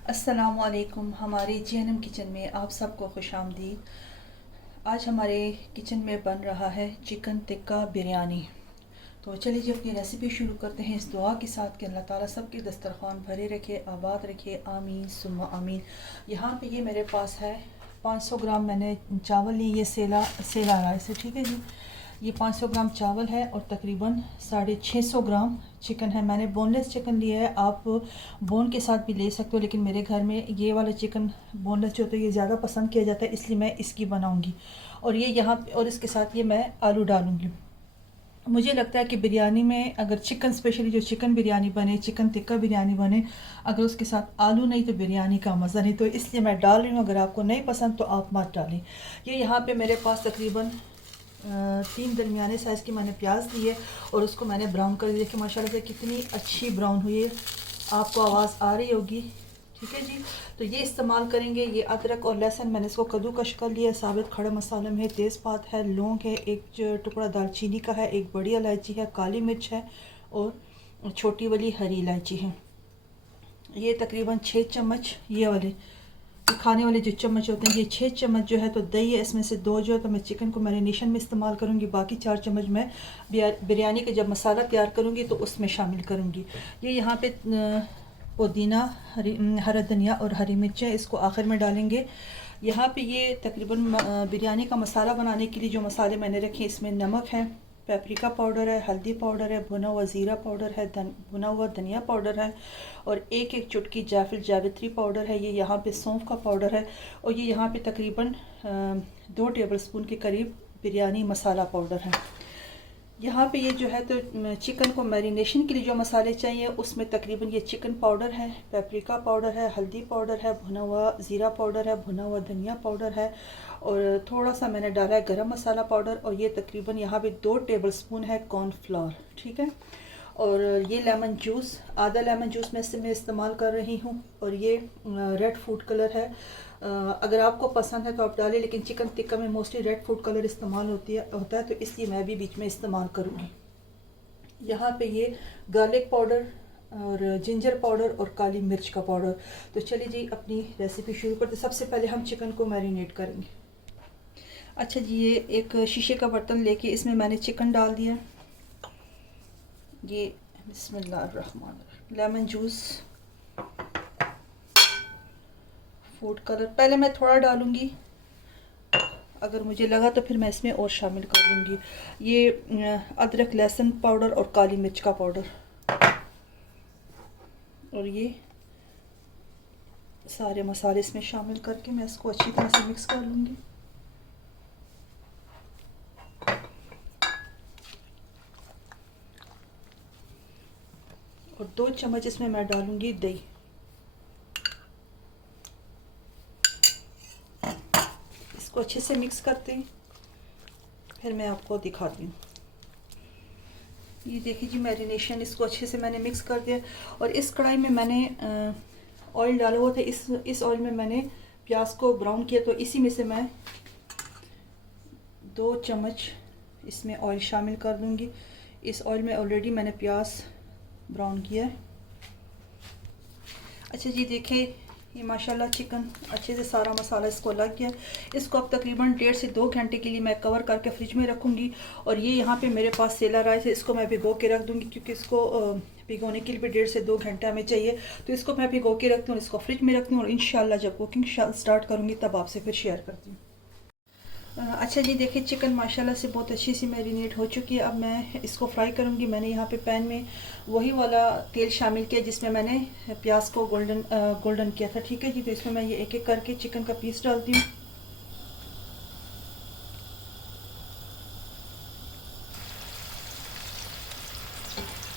अस्सलामुअलैकुम। हमारे GNM kitchen में आप सबको खुशामदीद। आज हमारे किचन में बन रहा है चिकन टिक्का बिरयानी। तो चलिए जी अपनी रेसिपी शुरू करते हैं इस दुआ के साथ कि अल्लाह ताला सबके दस्तरखान भरे रखे, आबाद रखे, आमीन सुम्मा आमीन। यहाँ पे ये मेरे पास है 500 ग्राम मैंने चावल लिए, ये सेला राइस है, ठीक है जी। ये 500 ग्राम चावल है और तकरीबन 650 ग्राम चिकन है। मैंने बोनलेस चिकन लिया है, आप बोन के साथ भी ले सकते हो, लेकिन मेरे घर में ये वाला चिकन बोनलेस जो होता है ये ज़्यादा पसंद किया जाता है, इसलिए मैं इसकी बनाऊंगी। और ये यहाँ पे और इसके साथ ये मैं आलू डालूंगी। मुझे लगता है कि बिरयानी में अगर चिकन, स्पेशली जो चिकन बिरयानी बने, चिकन टिक्का बिरयानी बने, अगर उसके साथ आलू नहीं तो बिरयानी का मज़ा नहीं। तो इसलिए मैं डाल रही हूँ, अगर आपको नहीं पसंद तो आप मत डालें। ये यहाँ पे मेरे पास तकरीबन 3 दरमियाने साइज़ की मैंने प्याज ली है और उसको मैंने ब्राउन कर दिया कि माशाल्लाह से कितनी अच्छी ब्राउन हुई है, आपको आवाज़ आ रही होगी, ठीक है जी। तो ये इस्तेमाल करेंगे। ये अदरक और लहसुन मैंने इसको कद्दूकश कर लिया। साबित खड़ा मसाला में तेज़पात है, लौंग है, एक टुकड़ा दालचीनी का है, एक बड़ी इलायची है, काली मिर्च है और छोटी वाली हरी इलायची है। ये तकरीबन 6 चम्मच ये वाले खाने वाले जो चम्मच होते हैं, ये 6 चम्मच जो है तो दही है, इसमें से 2 जो है तो मैं चिकन को मैरिनेशन में इस्तेमाल करूँगी, बाकी 4 चम्मच मैं बिरयानी का जब मसाला तैयार करूँगी तो उसमें शामिल करूँगी। ये यहाँ पे पुदीना, हरा धनिया और हरी मिर्चें इसको आखिर में डालेंगे। यहाँ पे ये तकरीबन बिरयानी का मसाला बनाने के लिए जो मसाले मैंने रखे, इसमें नमक है, पेपरिका पाउडर है, हल्दी पाउडर है, भुना हुआ ज़ीरा पाउडर है, भुना हुआ धनिया पाउडर है और एक चुटकी जावित्री पाउडर है। ये यहाँ पे सौंफ का पाउडर है और ये यहाँ पे तकरीबन 2 टेबलस्पून के करीब बिरयानी मसाला पाउडर है। यहाँ पे ये जो है तो चिकन को मैरिनेशन के लिए जो मसाले चाहिए उसमें तकरीबन ये चिकन पाउडर है, पेपरिका पाउडर है, हल्दी पाउडर है, भुना हुआ ज़ीरा पाउडर है, भुना हुआ धनिया पाउडर है और थोड़ा सा मैंने डाला है गरम मसाला पाउडर और ये तकरीबन यहाँ पे 2 टेबलस्पून है कॉर्नफ्लोर, ठीक है। और ये लेमन जूस, आधा लेमन जूस मैं इसमें इस्तेमाल कर रही हूँ और ये रेड फूड कलर है। अगर आपको पसंद है तो आप डालें, लेकिन चिकन टिक्का में मोस्टली रेड फूड कलर इस्तेमाल होता है तो इसलिए मैं भी बीच में इस्तेमाल करूँगी। यहाँ पे ये गार्लिक पाउडर और जिंजर पाउडर और काली मिर्च का पाउडर। तो चलिए जी अपनी रेसिपी शुरू करते। सबसे पहले हम चिकन को मैरिनेट करेंगे। अच्छा जी, ये एक शीशे का बर्तन लेके इसमें मैंने चिकन डाल दिया। ये बिस्मिल्लाहिर्रहमानिर्रहीम, लेमन जूस, फूड कलर पहले मैं थोड़ा डालूंगी, अगर मुझे लगा तो फिर मैं इसमें और शामिल कर दूंगी। ये अदरक लहसुन पाउडर और काली मिर्च का पाउडर और ये सारे मसाले इसमें शामिल करके मैं इसको अच्छी तरह से मिक्स कर लूँगी। और 2 चम्मच इसमें मैं डालूंगी दही। इसको अच्छे से मिक्स करते हैं, फिर मैं आपको दिखाती हूँ। ये देखिए जी मैरिनेशन, इसको अच्छे से मैंने मिक्स कर दिया और इस कढ़ाई में मैंने ऑयल डाला हुआ था। इस ऑयल में मैंने प्याज को ब्राउन किया, तो इसी में से मैं 2 चम्मच इसमें ऑयल शामिल कर दूंगी। इस ऑयल में ऑलरेडी मैंने प्याज ब्राउन किया है। अच्छा जी, देखिए ये माशाल्लाह चिकन अच्छे से सारा मसाला इसको लग गया। इसको अब तकरीबन 1.5 से 2 घंटे के लिए मैं कवर करके फ्रिज में रखूँगी। और ये यहाँ पे मेरे पास सेला राइस है, इसको मैं भिगो के रख दूँगी, क्योंकि इसको भिगोने के लिए भी 1.5 से 2 घंटे हमें चाहिए। तो इसको मैं भिगो के रखती हूँ, इसको फ्रिज में रखती हूँ और इंशाल्लाह जब कुकिंग स्टार्ट करूँगी तब आपसे फिर शेयर करती हूँ। अच्छा जी, देखिए चिकन माशाल्लाह से बहुत अच्छी सी मैरिनेट हो चुकी है। अब मैं इसको फ्राई करूँगी। मैंने यहाँ पे पैन में वही वाला तेल शामिल किया जिसमें मैंने प्याज को गोल्डन किया था, ठीक है जी। तो इसमें मैं ये एक एक करके चिकन का पीस डालती हूँ।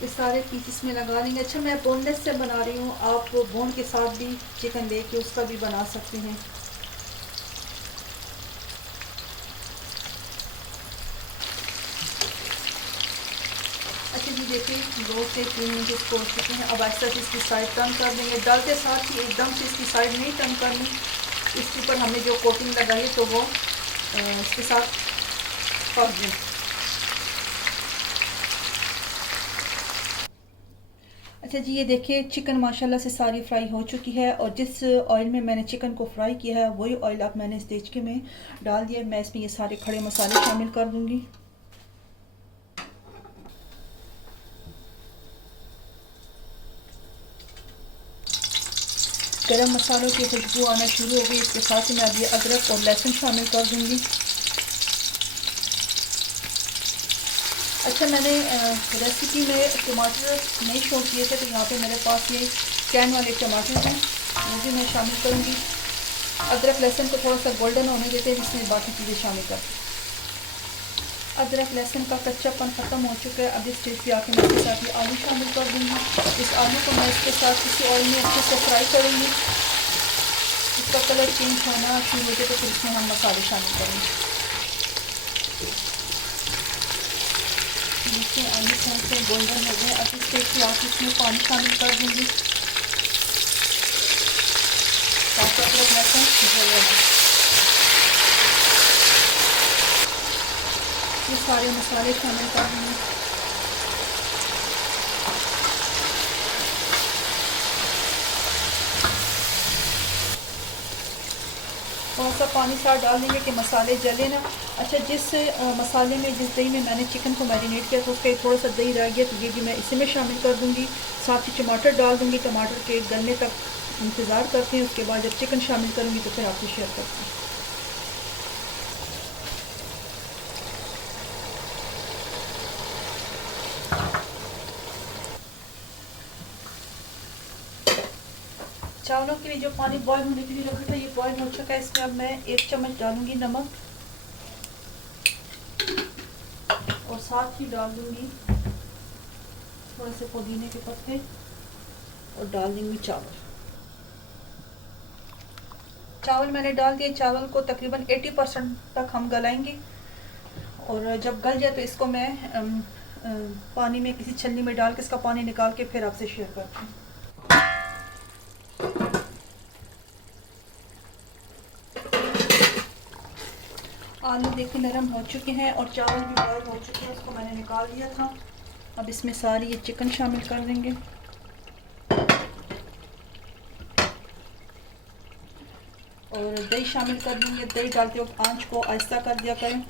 ये सारे पीस इसमें लगा लेंगे। अच्छा, मैं बोनलेस से बना रही हूँ, आप बोन के साथ भी चिकन लेके उसका भी बना सकते हैं। अच्छा जी, देखिए 2 से 3 मिनट इसको हो चुके हैं। अब आहिस्ता से इसकी साइड टर्न कर देंगे। डालते साथ ही एकदम से इसकी साइड नहीं टर्न करनी, इसके ऊपर हमने जो कोटिंग लगाई तो वो इसके साथ पक जाए। अच्छा जी, ये देखिए चिकन माशाल्लाह से सारी फ्राई हो चुकी है और जिस ऑयल में मैंने चिकन को फ्राई किया है वही ऑयल अब मैंने इस देचके में डाल दिया। मैं इसमें ये सारे खड़े मसाले शामिल कर दूंगी। गरम मसालों की खुशबू आना शुरू हो गई। इसके साथ ही मैं अभी अदरक और लहसुन शामिल कर दूंगी। अच्छा, मैंने रेसिपी में टमाटर नहीं शो किए थे, तो यहाँ पे मेरे पास ये कैन वाले टमाटर हैं, वो भी मैं शामिल करूँगी। अदरक लहसुन को थोड़ा सा गोल्डन होने देते हैं, जिसमें बाकी चीज़ें शामिल करते हैं। अदरक लहसुन का कच्चापन ख़त्म हो चुका है। अब इस स्टेज पे आके मैं इसके साथ ये आलू शामिल कर दूँगी। इस आलू को मैं इसके साथ किसी ऑयल में अच्छे से फ्राई करूँगी। इसका कलर चेंज होना शुरू हो जाए तो फिर इसमें हम मसाले शामिल करेंगे। देखिए आलू थोड़े से गोल्डन हो गए। अब इस स्टेज पे आके इसमें पानी शामिल कर दूँगी ताकि अदरक लहसुन जले ना। ये सारे मसाले शामिल कर दूँगी। थोड़ा सा पानी साथ डाल देंगे कि मसाले जले ना। अच्छा, जिस मसाले में जिस दही में मैंने चिकन को मैरिनेट किया था उसका थोड़ा सा दही रह गया, तो ये भी मैं इसी में शामिल कर दूँगी। साथ ही टमाटर डाल दूँगी। टमाटर के गलने तक इंतज़ार करते हैं। उसके बाद जब चिकन शामिल करूँगी तो फिर आपसे शेयर करती हूँ। चावलों के लिए जो पानी बॉयल होने के लिए रखा था ये बॉयल हो चुका है। इसमें अब मैं 1 चम्मच डालूंगी नमक और साथ ही डाल दूंगी थोड़े से पुदीने के पत्ते और डाल दूंगी चावल। चावल मैंने डाल दिए। चावल को तकरीबन 80% तक हम गलाएंगे और जब गल जाए तो इसको मैं पानी में किसी छलनी में डाल के इसका पानी निकाल के फिर आपसे शेयर करती हूँ। आलू देखिए नरम हो चुके हैं और चावल भी बॉयल हो चुके हैं। इसको मैंने निकाल दिया था। अब इसमें सारी ये चिकन शामिल कर देंगे और दही शामिल कर देंगे। दही डालते वक्त आंच को आहिस्ता कर दिया करें।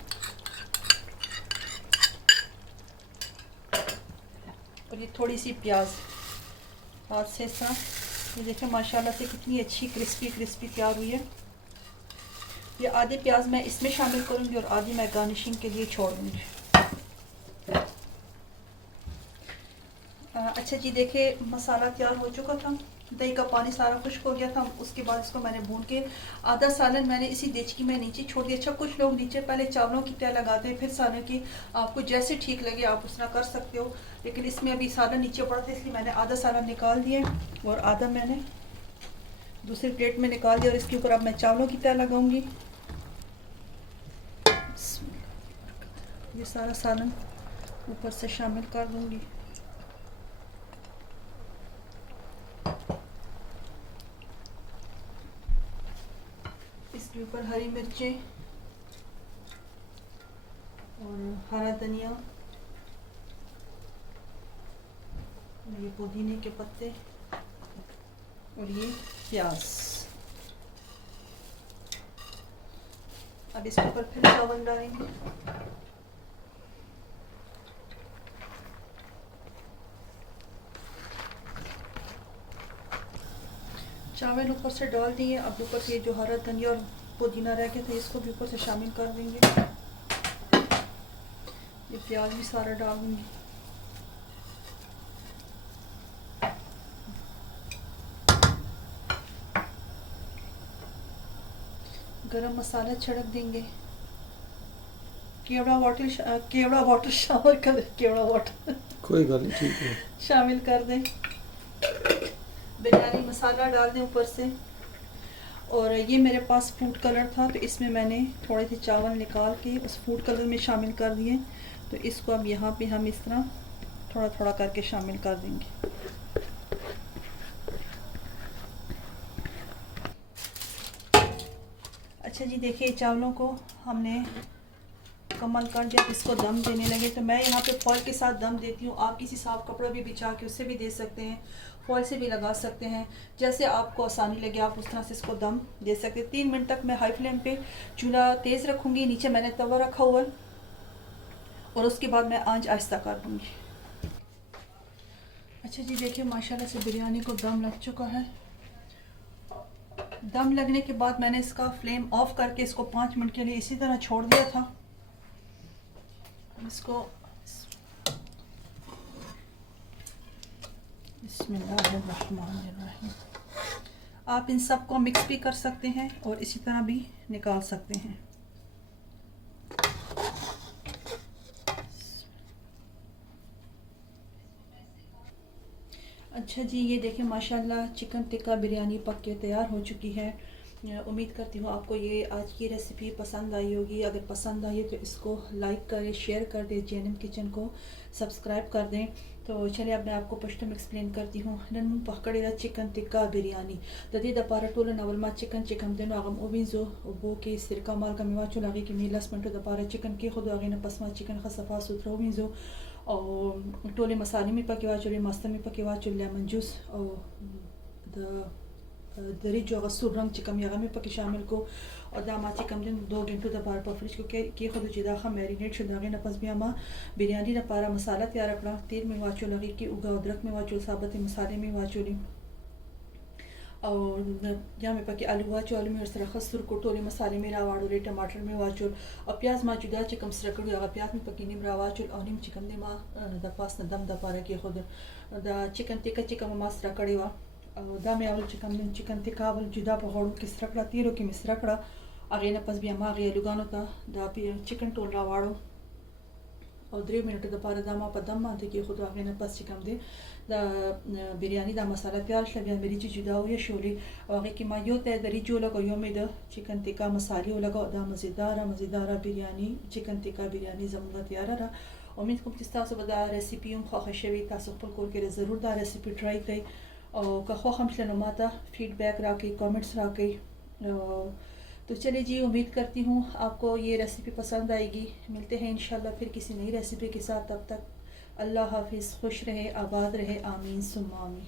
और ये थोड़ी सी प्याज हाथ से इस तरह, ये देखें माशाल्लाह से कितनी अच्छी क्रिस्पी क्रिस्पी तैयार हुई है। ये आधी प्याज मैं इसमें शामिल करूंगी और आधी मैं गार्निशिंग के लिए छोड़ दूंगी। अच्छा जी, देखिए मसाला तैयार हो चुका था। दही का पानी सारा खुश्क हो गया था। उसके बाद इसको मैंने भून के आधा सालन मैंने इसी देचकी में नीचे छोड़ दिया। अच्छा, कुछ लोग नीचे पहले चावलों की तय लगाते हैं फिर सालन की, आपको जैसे ठीक लगे आप उस तरह कर सकते हो, लेकिन इसमें अभी सालन नीचे पड़ा था इसलिए मैंने आधा सालन निकाल दिया और आधा मैंने दूसरी प्लेट में निकाल दिया और इसके ऊपर अब मैं चावलों की तय लगाऊंगी। ये सारा सालन ऊपर से शामिल कर दूंगी। इसके ऊपर हरी मिर्चें और हरा धनिया, ये पुदीने के पत्ते और ये प्याज। अब इसके ऊपर फिर चावल डालेंगे। चावल ऊपर से डाल दिए। अब ऊपर से जो हरा धनिया और पुदीना रह गया था इसको भी ऊपर से शामिल कर देंगे। ये प्याज भी सारा डाल दूंगी। गरम मसाला छिड़क देंगे। केवड़ा वाटर शामिल कर, केवड़ा वाटर कोई गल नहीं, ठीक है, शामिल कर दें। बिरयानी मसाला डाल दें ऊपर से। और ये मेरे पास फूड कलर था तो इसमें मैंने थोड़े से चावल निकाल के उस फूड कलर में शामिल कर दिए। तो इसको अब यहाँ पे हम इस तरह थोड़ा थोड़ा करके शामिल कर देंगे। अच्छा जी, देखिए चावलों को हमने मुकम्मल कर दिया, इसको दम देने लगे। तो मैं यहाँ पे फॉल के साथ दम देती हूँ। आप किसी साफ कपड़ा भी बिछा के उससे भी दे सकते हैं, फॉल से भी लगा सकते हैं, जैसे आपको आसानी लगे आप उस तरह से इसको दम दे सकते हैं। 3 मिनट तक मैं हाई फ्लेम पे चूल्हा तेज़ रखूँगी, नीचे मैंने तवा रखा हुआ है, और उसके बाद मैं आंच आहिस्ता कर दूँगी। अच्छा जी, देखिए माशाल्लाह से बिरयानी को दम लग चुका है। दम लगने के बाद मैंने इसका फ्लेम ऑफ करके इसको 5 मिनट के लिए इसी तरह छोड़ दिया था। इसको बिस्मिल्लाहिर्रहमानिर्रहीम। आप इन सब को मिक्स भी कर सकते हैं और इसी तरह भी निकाल सकते हैं। अच्छा जी, ये देखें माशाल्लाह चिकन टिक्का बिरयानी पक के तैयार हो चुकी है। उम्मीद करती हूँ आपको ये आज की रेसिपी पसंद आई होगी। अगर पसंद आई तो इसको लाइक करें, शेयर कर दें, JNM किचन को सब्सक्राइब कर दें। तो चलिए अब मैं आपको पश्तो में एक्सप्लेन करती हूँ। नन पकड़ेगा चिकन टिक्का बिरयानी तदी दपारा टोल नवल मा चिकन चिकन देनो आगम ओबिंजो बो के सिरका माल का मेवा चुलागी कि मीलस मिनट दपारा चिकन के खुद आगे न पसमा चिकन का सफ़ा सुथरा ओबिंजो और टोले मसाले में पके वाचुले मस्त में पके वाचुले लेमन जूस और दरी जो गसूर रंग चिकन या में पके शामिल को और दामा चिकन दिन 2 घंटों दपार पर फ्रिज को के खुद चिदा खा मैरिनेट शुदागे न पस बियामा बिरयानी दपारा मसाला तैयार रखना। तेल में वाचो लगे कि उगा अदरक में वाचो साबत मसाले में वाचोली और या में पके आलू वाचो आलू में और तरह खसूर को टोले मसाले में रावाड़ो रे टमाटर में वाचो और प्याज मा जुदा चिकन सरकड़ो या प्याज में पके निम रावाचो और निम चिकन दे मा दपास न दम दपारा के खुद दा चिकन टिक्का चिकन मा सरकड़े वा दा में आवल चिकन टिक्का आवल जुदा पहाड़ों की सरकड़ा तीरो की मिसरकड़ा आगे न पस भी अमा आगे लुगानो था दा चिकन टोल रावाड़ो और 3 मिनट दपारा दामा पर दम मानते कि खुद आगे न पस चिकन दे दा बिरयानी दा मसाला तैयार शबिया मेरी जी जुदा हुई शोले आगे की मायो तय दरी जो लगा यो में द चिकन टिक्का मसाले लगा दा मज़ेदारा बिरयानी चिकन टिक्का बिरयानी जमुना तैयार रहा। उम्मीद को तिस्ता से बदा रेसिपी ख़ुशवी तासुफ़ल कोर के ज़रूर दा रेसिपी ट्राई कई और का ख़्वाह हमसे माता फीडबैक राके कमेंट्स राके। तो चलिए जी, उम्मीद करती हूँ आपको ये रेसिपी पसंद आएगी। मिलते हैं इंशाल्लाह फिर किसी नई रेसिपी के साथ। तब तक अल्लाह हाफिज़, खुश रहे, आबाद रहे, आमीन सुम्मा आमीन।